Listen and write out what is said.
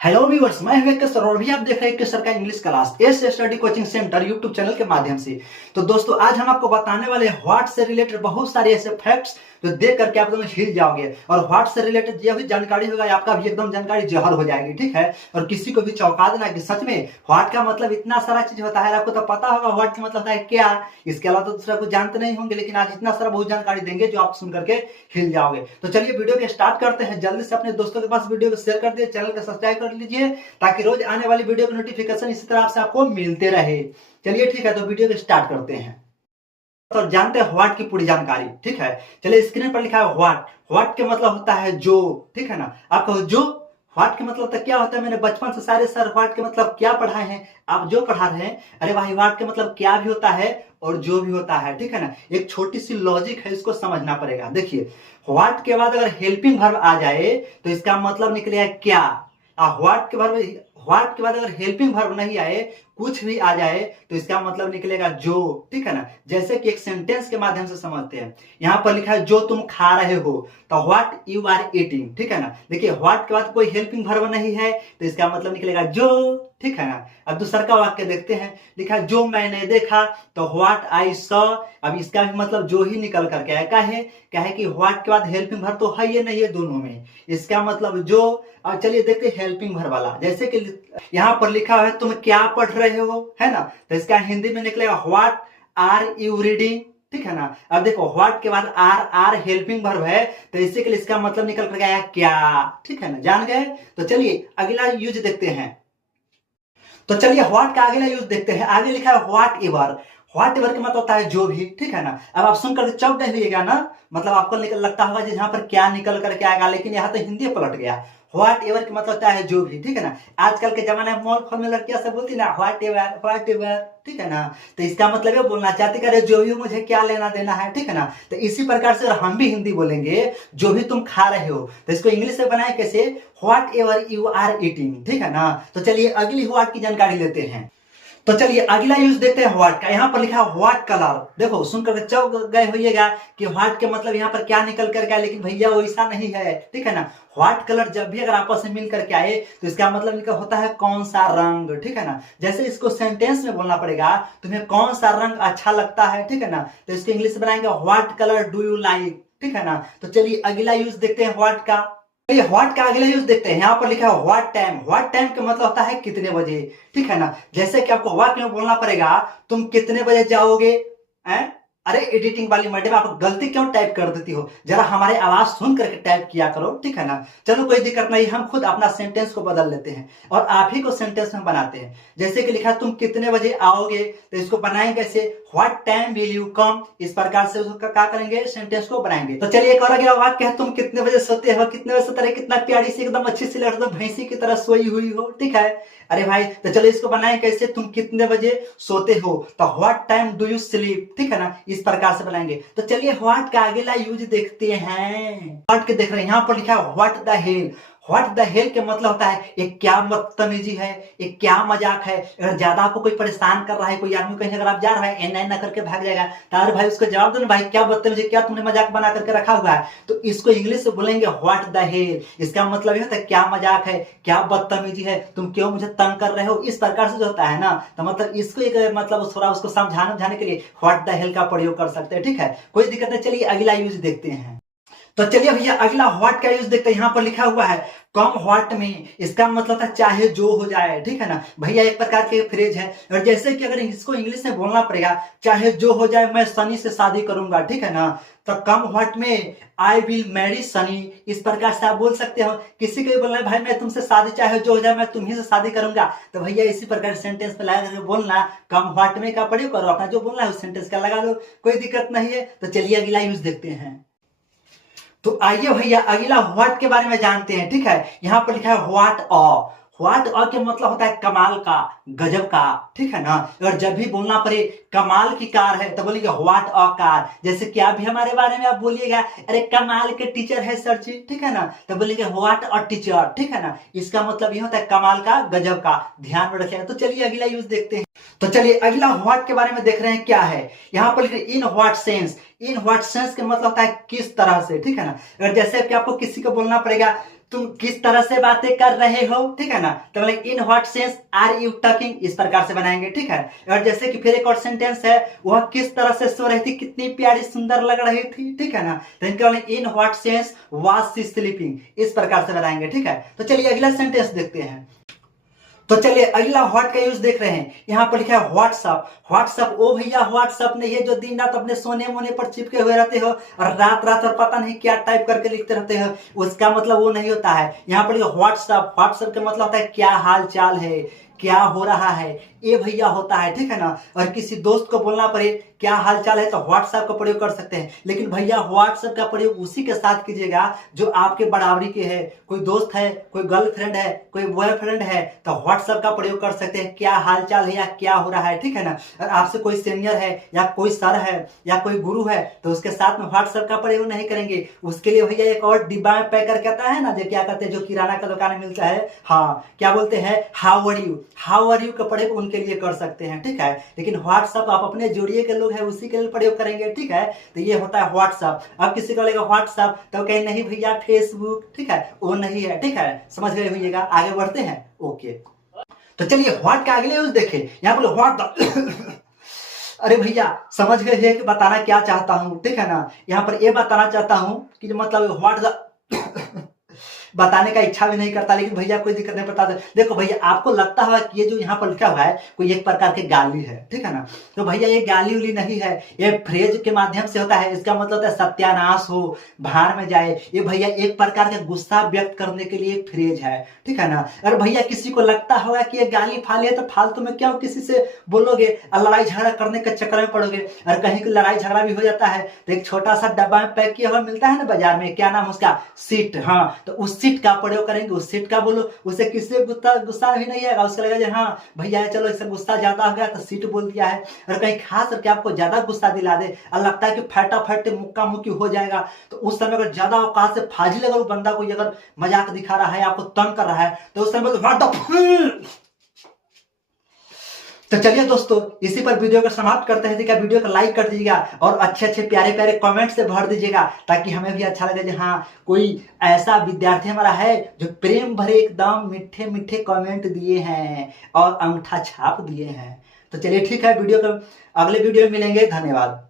Hello viewers, मैं हूं केसर और भी आप देख रहे हैं केसर का English class S study coaching centre YouTube channel के माध्यम से। तो दोस्तों, आज हम आपको बताने वाले हैं व्हाट से रिलेटेड बहुत सारे ऐसे फैक्ट्स जो देख करके आप एकदम हिल जाओगे। और व्हाट से रिलेटेड जो भी जानकारी होगा आपका भी एकदम जानकारी जहर हो जाएगी, ठीक है। और किसी को भी चौंका देना कि सच में व्हाट का मतलब इतना सारा चीज होता है। आपको तो पता होगा व्हाट का मतलब होता है क्या, इसके अलावा तो दूसरा कुछ जानते नहीं होंगे, लेकिन आज इतना सारा बहुत जानकारी देंगे जो आप सुन करके हिल जाओगे। तो चलिए वीडियो के स्टार्ट करते हैं। जल्दी से अपने दोस्तों के पास वीडियो को शेयर कर दिए, चैनल को सब्सक्राइब कर लीजिए ताकि रोज आने वाली वीडियो की नोटिफिकेशन इसी तरह से आपको मिलते रहे। चलिए ठीक है, तो वीडियो को स्टार्ट करते हैं। तो जानते हैं व्हाट की पूरी जानकारी, ठीक है। चलिए, स्क्रीन पर लिखा है व्हाट। व्हाट के मतलब होता है जो, ठीक है ना। आपको जो व्हाट के मतलब क्या होता है, मैंने बचपन से सारे सर व्हाट के मतलब क्या पढ़ाए हैं, आप जो पढ़ा रहे हैं। अरे भाई, व्हाट के मतलब क्या भी होता है और जो भी होता है, ठीक है ना। एक छोटी सी लॉजिक है, इसको समझना पड़ेगा। देखिए, व्हाट के बाद अगर हेल्पिंग वर्ब आ जाए तो इसका मतलब निकलेगा क्या। व्हाट के बाद अगर हेल्पिंग वर्ब नहीं आए, कुछ भी आ जाए, तो इसका मतलब निकलेगा जो, ठीक है ना। जैसे कि एक सेंटेंस के माध्यम से समझते हैं। यहां पर लिखा है जो तुम खा रहे हो, तो व्हाट यू आर ईटिंग, ठीक है ना। देखिए, व्हाट के बाद कोई हेल्पिंग वर्ब नहीं है तो इसका मतलब निकलेगा जो, ठीक है ना। अब दूसरा का वाक्य देखते हैं। लिखा है जो मैंने देखा, तो व्हाट आई सॉ। अब इसका भी मतलब जो ही निकल करके आया। क्या है कि व्हाट के बाद हेल्पिंग वर्ब तो है ये नहीं है दोनों में, इसका मतलब जो। अब चलिए देखते हैं हेल्पिंग वर्ब वाला। जैसे कि यहां पर लिखा है तुम क्या पढ़ रहे हो, है ना। तो इसका हिंदी में निकलेगा व्हाट आर यू रीडिंग, ठीक है ना। अब देखो, व्हाट के बाद आर आर हेल्पिंग वर्ब है, तो इसी के लिए इसका मतलब निकल कर आया क्या, ठीक है ना। जान गए। तो चलिए अगला यूज देखते हैं। तो चलिए व्हाट का अगला यूज देखते हैं। आगे लिखा है व्हाट एवर। व्हाट एवर का मतलब होता है जो भी, ठीक है ना। अब आप सुनकर चौंक गए होइएगा ना, मतलब आपको लगता होगा जहां पर क्या निकल करके आएगा, लेकिन यहाँ तो हिंदी पलट गया। व्हाट एवर का मतलब होता है जो भी, ठीक है ना। आजकल के जमाने में मॉल फोन में लड़कियां सब बोलती ना व्हाट एवर, ठीक है ना। तो इसका मतलब ये बोलना चाहते करे जो भी मुझे क्या लेना देना है, ठीक है ना। तो इसी प्रकार से अगर हम भी हिंदी बोलेंगे जो भी तुम खा रहे हो, तो इसको इंग्लिश में बनाए कैसे, whatever you are eating, ठीक है ना। तो चलिए अगली व्हाट की जानकारी लेते हैं। तो चलिए अगला यूज देखते हैं व्हाट का। यहाँ पर लिखा है व्हाट कलर। देखो, सुनकर चौंक गए होइएगा कि व्हाट के मतलब यहाँ पर क्या निकल कर गया, लेकिन भैया वैसा नहीं है, ठीक है ना। व्हाट कलर जब भी अगर आपस में मिल करके आए तो इसका मतलब निकल होता है कौन सा रंग, ठीक है ना। जैसे इसको सेंटेंस में बोलना पड़ेगा, तुम्हें कौन सा रंग अच्छा लगता है, ठीक है ना। तो इसको इंग्लिश में बनाएंगे what colour do you like, ठीक है ना। तो चलिए अगला यूज देखते हैं व्हाट का। ये व्हाट का अगला यूज देखते हैं। यहाँ पर लिखा है व्हाट टाइम। व्हाट टाइम का मतलब होता है कितने बजे, ठीक है ना। जैसे कि आपको व्हाट में बोलना पड़ेगा तुम कितने बजे जाओगे। अरे एडिटिंग वाली मैडम, आप गलती क्यों टाइप कर देती हो, जरा हमारी आवाज सुन करके टाइप किया करो, ठीक है ना। चलो कोई दिक्कत नहीं, हम खुद अपना सेंटेंस को बदल लेते हैं और आप ही को सेंटेंस में बनाते हैं। जैसे कि लिखा तुम कितने बजे आओगे, तो इसको बनाएंगे कैसे, what time will you come. इस प्रकार से उसका क्या करेंगे, सेंटेंस को बनाएंगे। तो चलिए एक और अगला वाक्य है, तुम कितने बजे सोते हो। कितने बजे सोते रहे, कितना प्यारी सी एकदम अच्छी सी लड़की भैंसी की तरह सोई हुई हो, ठीक है। अरे भाई, तो चलो इसको बनाए कैसे, तुम कितने बजे सोते हो, तो what time do you sleep, ठीक है ना। इस प्रकार से बनाएंगे। तो चलिए व्हाट का अगला यूज देखते हैं। व्हाट के देख रहे हैं, यहाँ पर लिखा है what the hell. What the hell के मतलब होता है ये क्या बदतमीजी है, ये क्या मजाक है। अगर ज्यादा आपको कोई परेशान कर रहा है, कोई आदमी कहीं अगर आप जा रहे हैं एन ना करके भाग जाएगा, तो अरे भाई उसको जवाब दो ना, भाई क्या बदतमीजी, क्या तुमने मजाक बना करके रखा हुआ है। तो इसको इंग्लिश से बोलेंगे व्हाट द हेल। इसका मतलब ये होता है क्या मजाक है, क्या बदतमीजी है, तुम क्यों मुझे तंग कर रहे हो। इस प्रकार से जो होता है ना, तो मतलब इसको एक मतलब थोड़ा उसको समझाने के लिए व्हाट द हेल का प्रयोग कर सकते हैं, ठीक है। कोई दिक्कत नहीं। चलिए अगला यूज देखते हैं। तो चलिए भैया अगला व्हाट का यूज देखते हैं। यहाँ पर लिखा हुआ है कम व्हाट में। इसका मतलब था चाहे जो हो जाए, ठीक है ना भैया, एक प्रकार के फ्रेज है। और जैसे कि अगर इसको इंग्लिश में बोलना पड़ेगा, चाहे जो हो जाए मैं सनी से शादी करूंगा, ठीक है ना। तो कम व्हाट में आई विल मैरी सनी। इस प्रकार से आप बोल सकते हो। किसी को भी बोलना है भाई मैं तुमसे शादी, चाहे जो हो जाए मैं तुम्ही से शादी करूंगा, तो भैया इसी प्रकार सेंटेंस में लगा करके बोलना, कम व्हाट में का प्रयोग करो, अपना जो बोलना है उस सेंटेंस का लगा दो, कोई दिक्कत नहीं है। तो चलिए अगला यूज देखते हैं। तो आइए भैया अगला व्हाट के बारे में जानते हैं, ठीक है। यहाँ पर लिखा है व्हाट ऑ। व्हाट ऑ के मतलब होता है कमाल का, गजब का, ठीक है ना। अगर जब भी बोलना पड़े कमाल की कार है तो बोलेंगे व्हाट ऑ कार। जैसे कि आप भी हमारे बारे में आप बोलिएगा अरे कमाल के टीचर है सर जी, ठीक है ना, तो बोलेंगे व्हाट ऑ टीचर, ठीक है ना। इसका मतलब ये होता है कमाल का, गजब का, ध्यान में रखिएगा। तो चलिए अगला यूज देखते हैं। तो चलिए अगला व्हाट के बारे में देख रहे हैं क्या है। यहाँ पर लिखे इन what sense. In what sense के मतलब होता है किस तरह से, ठीक है ना। अगर जैसे कि आपको किसी को बोलना पड़ेगा तुम किस तरह से बातें कर रहे हो, ठीक है ना। तो मतलब in what sense are you talking, इस प्रकार से बनाएंगे, ठीक है। और जैसे कि फिर एक और सेंटेंस है, वह किस तरह से सो रही थी, कितनी प्यारी सुंदर लग रही थी, ठीक है ना। तो इनके वाले इन what sense was she sleeping, इस प्रकार से बनाएंगे, ठीक है। तो चलिए अगला सेंटेंस देखते हैं। तो चलिए अगला व्हाट का यूज देख रहे हैं। यहाँ पर लिखा है व्हाट्सअप। व्हाट्सअप ओ भैया व्हाट्सअप नहीं है जो दिन रात अपने सोने मोने पर चिपके हुए रहते हो और रात रात और पता नहीं क्या टाइप करके लिखते रहते हो, उसका मतलब वो नहीं होता है। यहाँ पर व्हाट्सअप, व्हाट्सअप का मतलब होता है क्या हाल चाल है, क्या हो रहा है, ये भैया होता है, ठीक है ना। और किसी दोस्त को बोलना पड़े क्या हाल चाल है तो व्हाट्सएप का प्रयोग कर सकते हैं, लेकिन भैया व्हाट्सएप का प्रयोग उसी के साथ कीजिएगा जो आपके बराबरी के है। कोई दोस्त है, कोई गर्लफ्रेंड है, कोई बॉयफ्रेंड है, तो व्हाट्सएप का प्रयोग कर सकते हैं क्या हाल चाल है या क्या हो रहा है, ठीक है ना। और आपसे कोई सीनियर है या कोई सर है या कोई गुरु है तो उसके साथ में व्हाट्सएप का प्रयोग नहीं करेंगे। उसके लिए भैया एक और डिब्बा में पैक करके आता है ना, जो क्या कहते हैं, जो किराना का दुकान में मिलता है, हाँ क्या बोलते हैं, how are you, how are you का प्रयोग उनके लिए कर सकते हैं, ठीक है। लेकिन व्हाट्सएप आप अपने जोड़िए के लोग हैं उसी के लिए प्रयोग करेंगे, ठीक है। तो ये होता है व्हाट्सएप। अब किसी को लेगा व्हाट्सएप तो कहीं नहीं भैया फेसबुक, ठीक है, वो नहीं है, ठीक है, समझ गए होइएगा। आगे बढ़ते हैं, ओके। तो चलिए व्हाट का अगले यूज देखें। यहाँ पर व्हाट अरे भैया समझ गए है कि बताना क्या चाहता हूं, ठीक है ना। यहाँ पर ये बताना चाहता हूं कि जो मतलब व्हाट द बताने का इच्छा भी नहीं करता, लेकिन भैया कोई दिक्कत नहीं, बता दे। देखो भैया आपको लगता होगा कि ये जो यहाँ पर लिखा हुआ है कोई एक प्रकार की गाली है, ठीक है ना। तो भैया ये गाली उली नहीं है, ये फ्रेज के माध्यम से होता है। इसका मतलब होता है सत्यानाश हो, भार में जाए। ये भैया एक प्रकार का गुस्सा व्यक्त करने के लिए एक फ्रेज है, ठीक है ना। अगर भैया किसी को लगता होगा कि ये गाली फाली है तो फालतू में क्यों किसी से बोलोगे और लड़ाई झगड़ा करने के चक्कर में पड़ोगे। और कहीं की लड़ाई झगड़ा भी हो जाता है तो एक छोटा सा डब्बा में पैक किया हुआ मिलता है ना बाजार में, क्या नाम उसका, सीट, हाँ, तो उस सीट का प्रयोग करेंगे। उस सीट का बोलो, उसे किसी गुस्सा भी नहीं आएगा, उसका लगेगा हाँ भैया चलो इससे गुस्सा ज्यादा हो गया तो सीट बोल दिया है। और कहीं खास करके आपको ज्यादा गुस्सा दिला दे और लगता है कि फटाफट मुक्का मुक्की हो जाएगा, तो उस समय अगर ज्यादा औकात से फाजिल अगर बंदा कोई अगर मजाक दिखा रहा है, आपको तंग कर रहा है, तो उस समय व्हाट द। तो चलिए दोस्तों इसी पर वीडियो को समाप्त करते हैं। देखिए वीडियो को लाइक कर दीजिएगा और अच्छे अच्छे प्यारे प्यारे कमेंट से भर दीजिएगा, ताकि हमें भी अच्छा लगे कि हाँ कोई ऐसा विद्यार्थी हमारा है जो प्रेम भरे एकदम मीठे मीठे कमेंट दिए हैं और अंगूठा छाप दिए हैं। तो चलिए ठीक है, वीडियो को अगले वीडियो में मिलेंगे, धन्यवाद।